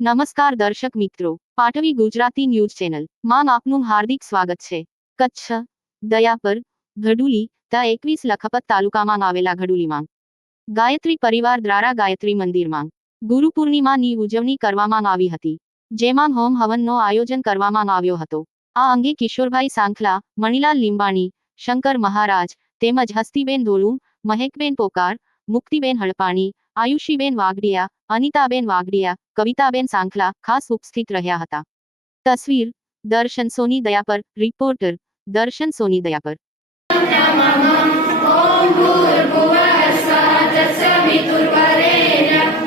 નમસ્કાર દર્શક મિત્રો પાટવી ગુજરાતી ન્યૂઝ ચેનલ. માં આપનું હાર્દિક સ્વાગત છે. કચ્છ, દયાપર, ઘડુલી, તા એકવીસ લખપત તાલુકામાં આવેલા ઘડુલીમાં. ગાયત્રી પરિવાર દ્વારા ગાયત્રી મંદિરમાં ગુરુ પૂર્ણિમાની ઉજવણી કરવામાં આવી હતી, જેમાં હોમ હવનનો આયોજન કરવામાં આવ્યો હતો. આ અંગે કિશોરભાઈ સાંખલા, મણિલાલ લીંબાણી, શંકર મહારાજ તેમજ હસ્તીબેન ધોલું, મહેકબેન પોકાર, મુક્તિબેન હળપાણી આયુષીબેન વાઘડિયા, અનિતાબેન વાઘડિયા, કવિતાબેન સાંખલા ખાસ ઉપસ્થિત રહ્યા હતા. તસવીર, દર્શન સોની દયા પર રિપોર્ટર, દર્શન સોની દયા પર ઓમ ભૂર્ભુવઃ સ્વઃ તત્સવિતુર્વરેણ્યઃ